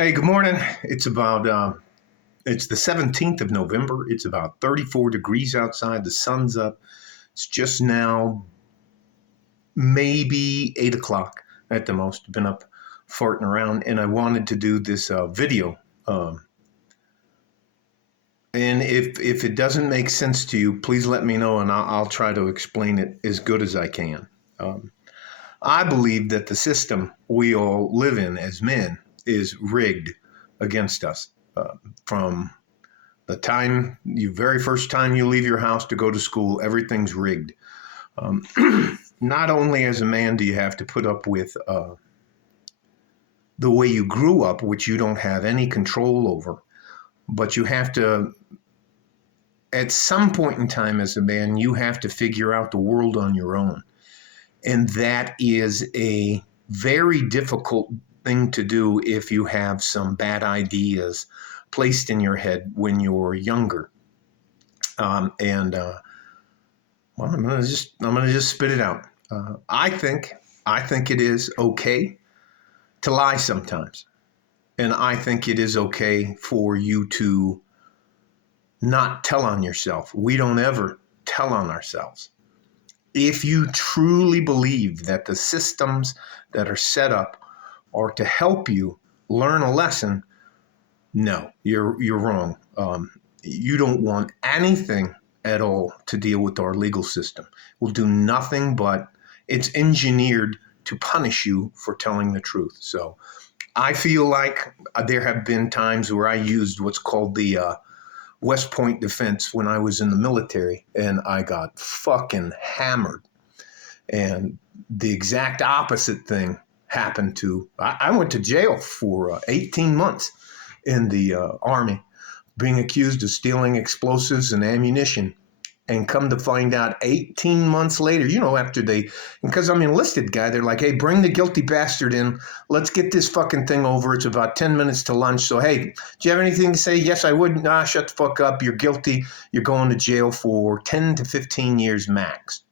Hey, good morning. It's the 17th of November. It's about 34 degrees outside. The sun's up. It's just now maybe 8 o'clock at the most. Been up farting around, and I wanted to do this video. Um, and if it doesn't make sense to you, please let me know, and I'll try to explain it as good as I can. Um, I believe that the system we all live in as men is rigged against us. From the very first time you leave your house to go to school, everything's rigged. Um, Not only as a man do you have to put up with the way you grew up, which you don't have any control over, but you have to, at some point in time as a man, you have to figure out the world on your own. And that is a very difficult thing to do if you have some bad ideas placed in your head when you're younger. Well, I'm gonna just spit it out. I think it is okay to lie sometimes, and I think it is okay for you to not tell on yourself. We don't ever tell on ourselves. If you truly believe that the systems that are set up are to help you learn a lesson, no, you're wrong. You don't want anything at all to deal with our legal system. Will do nothing but it's engineered to punish you for telling the truth. So I feel like there have been times where I used what's called the West Point defense when I was in the military, and I got fucking hammered. And the exact opposite thing happened to, I went to jail for 18 months in the Army, being accused of stealing explosives and ammunition. And come to find out 18 months later, after because I'm an enlisted guy, they're like, hey, bring the guilty bastard in. Let's get this fucking thing over. It's about 10 minutes to lunch. So, hey, do you have anything to say? Yes, I would. Nah, shut the fuck up. You're guilty. You're going to jail for 10 to 15 years max.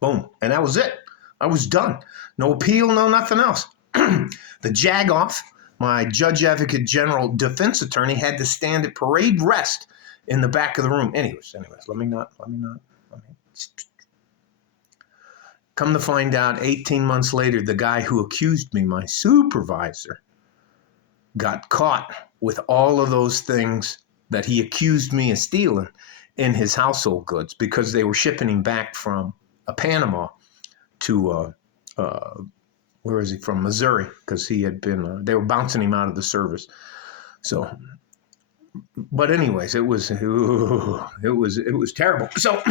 Boom. And that was it. I was done. No appeal, no nothing else. The Jagoff, my judge advocate general defense attorney, had to stand at parade rest in the back of the room. Anyways, let me not. Come to find out 18 months later, the guy who accused me, my supervisor, got caught with all of those things that he accused me of stealing in his household goods because they were shipping him back from Panama to, where is he from? Missouri, because he had been, they were bouncing him out of the service. So, but anyways, it was terrible. So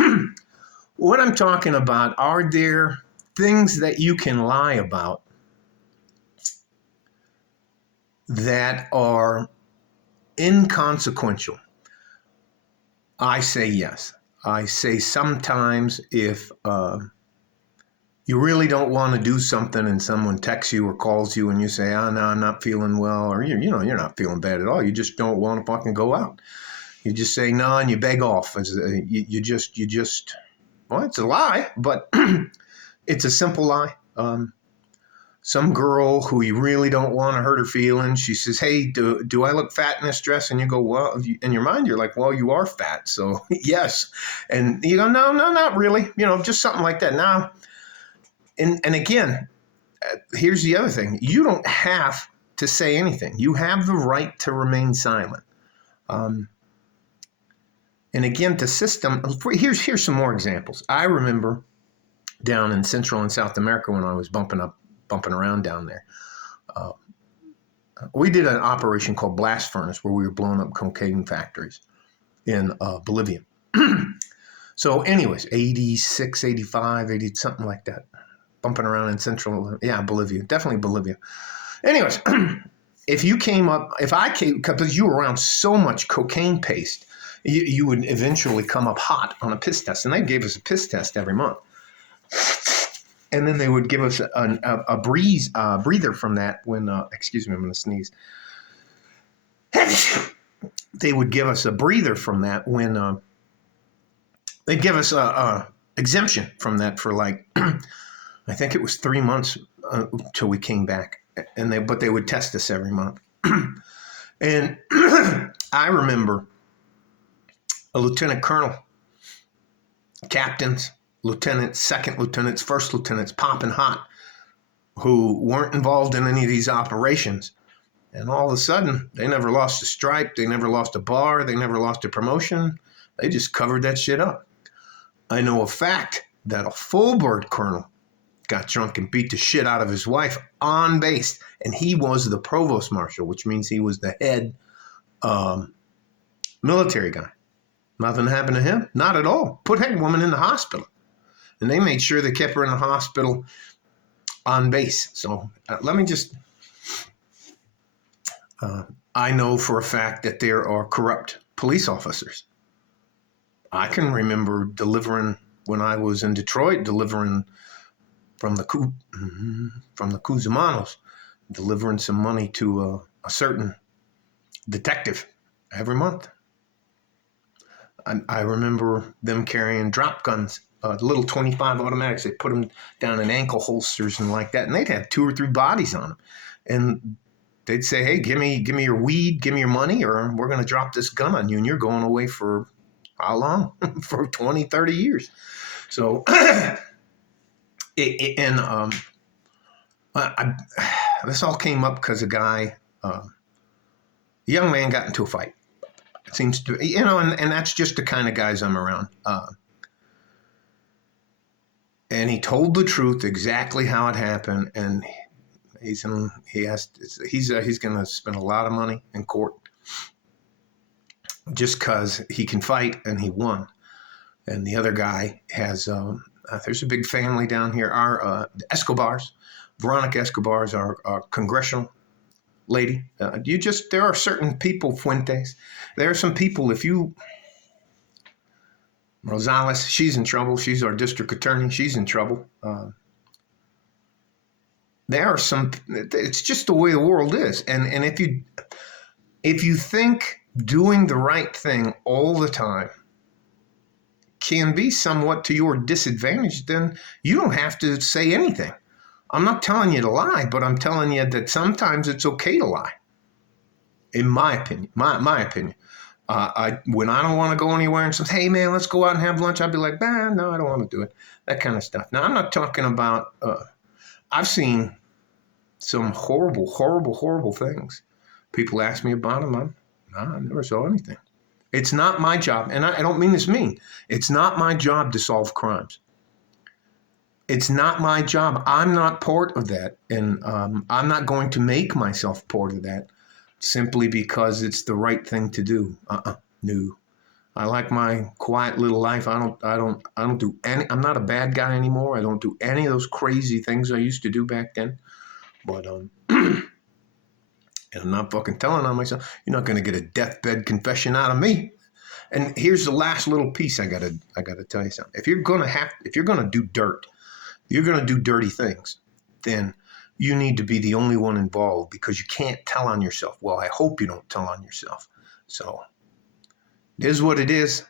what I'm talking about, are there things that you can lie about that are inconsequential? I say yes. I say sometimes if you really don't want to do something and someone texts you or calls you and you say, oh, no, I'm not feeling well, or you're not feeling bad at all. You just don't want to fucking go out. You just say no and you beg off. You just, well, it's a lie, but it's a simple lie. Some girl who you really don't want to hurt her feelings, she says, hey, do I look fat in this dress? And you go, well, in your mind, you're like, well, you are fat. So yes. And you go, no, not really. Just something like that. Now, and again, here's the other thing. You don't have to say anything. You have the right to remain silent. And again, the system, here's some more examples. I remember down in Central and South America when I was bumping around down there. We did an operation called Blast Furnace where we were blowing up cocaine factories in Bolivia. So anyways, 86, 85, 80, something like that. Bumping around in Bolivia, definitely Bolivia. Anyways, if I came, because you were around so much cocaine paste, you would eventually come up hot on a piss test. And they gave us a piss test every month. And then they would give us a breather from that when, excuse me, I'm going to sneeze. They would give us a breather from that when they'd give us a exemption from that for like, I think it was 3 months till we came back. But they would test us every month. And I remember a lieutenant colonel, captains, lieutenants, second lieutenants, first lieutenants popping hot who weren't involved in any of these operations. And all of a sudden, they never lost a stripe. They never lost a bar. They never lost a promotion. They just covered that shit up. I know a fact that a full bird colonel got drunk and beat the shit out of his wife on base. And he was the provost marshal, which means he was the head military guy. Nothing happened to him. Not at all. Put that woman in the hospital. And they made sure they kept her in the hospital on base. So let me just... I know for a fact that there are corrupt police officers. I can remember delivering, when I was in Detroit, delivering from the Cusimanos, delivering some money to a certain detective every month. I remember them carrying drop guns, little 25 automatics. They put them down in ankle holsters and like that, and they'd have 2 or 3 bodies on them. And they'd say, hey, give me your weed, give me your money, or we're going to drop this gun on you, and you're going away for how long? For 20, 30 years. So, this all came up because a young man got into a fight. It seems to, and that's just the kind of guys I'm around. And he told the truth, exactly how it happened, and he's going to spend a lot of money in court just because he can fight, and he won. And the other guy has, there's a big family down here. Our Escobars, Veronica Escobar is our congressional lady. There are certain people, Fuentes. There are some people, Rosales, she's in trouble. She's our district attorney. She's in trouble. There are some, it's just the way the world is. And if you think doing the right thing all the time can be somewhat to your disadvantage, then you don't have to say anything. I'm not telling you to lie, but I'm telling you that sometimes it's okay to lie. In my opinion, my opinion. When I don't want to go anywhere and says, hey man, let's go out and have lunch, I'd be like, no, I don't want to do it. That kind of stuff. Now, I'm not talking about, I've seen some horrible, horrible, horrible things. People ask me about them. I never saw anything. It's not my job, and I don't mean this mean. It's not my job to solve crimes. It's not my job. I'm not part of that, and I'm not going to make myself part of that simply because it's the right thing to do. No. I like my quiet little life. I don't do any. I'm not a bad guy anymore. I don't do any of those crazy things I used to do back then. But and I'm not fucking telling on myself. You're not going to get a deathbed confession out of me. And here's the last little piece I gotta tell you something. If you're gonna do dirt, you're gonna do dirty things, then you need to be the only one involved, because you can't tell on yourself. Well, I hope you don't tell on yourself. So it is what it is.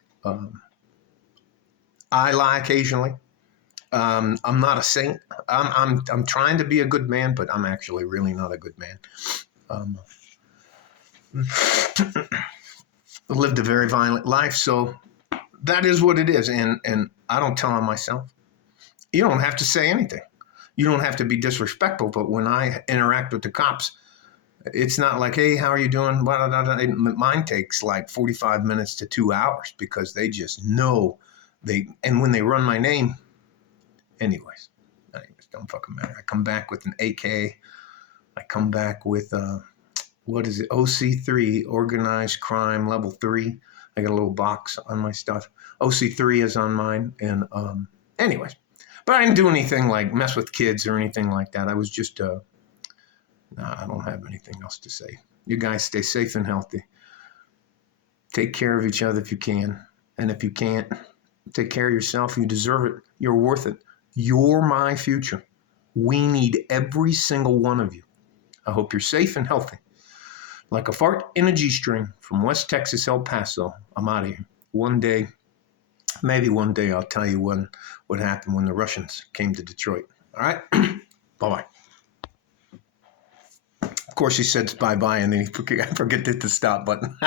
I lie occasionally. I'm not a saint. I'm trying to be a good man, but I'm actually really not a good man. Lived a very violent life, so that is what it is. And I don't tell on myself. You don't have to say anything. You don't have to be disrespectful. But when I interact with the cops, it's not like, hey, how are you doing? Mine takes like 45 minutes to 2 hours, because they just know and when they run my name, anyways, don't fucking matter. I come back with an AK. I come back with what is it? OC3, Organized Crime Level 3. I got a little box on my stuff. OC3 is on mine. And anyways, but I didn't do anything like mess with kids or anything like that. I was just, I don't have anything else to say. You guys stay safe and healthy. Take care of each other if you can. And if you can't, take care of yourself. You deserve it. You're worth it. You're my future. We need every single one of you. I hope you're safe and healthy. Like a fart in a G-string from West Texas, El Paso. I'm out of here. Maybe one day I'll tell you what happened when the Russians came to Detroit. All right? Bye-bye. Of course. course, he says bye bye, and then he forget to hit the stop button.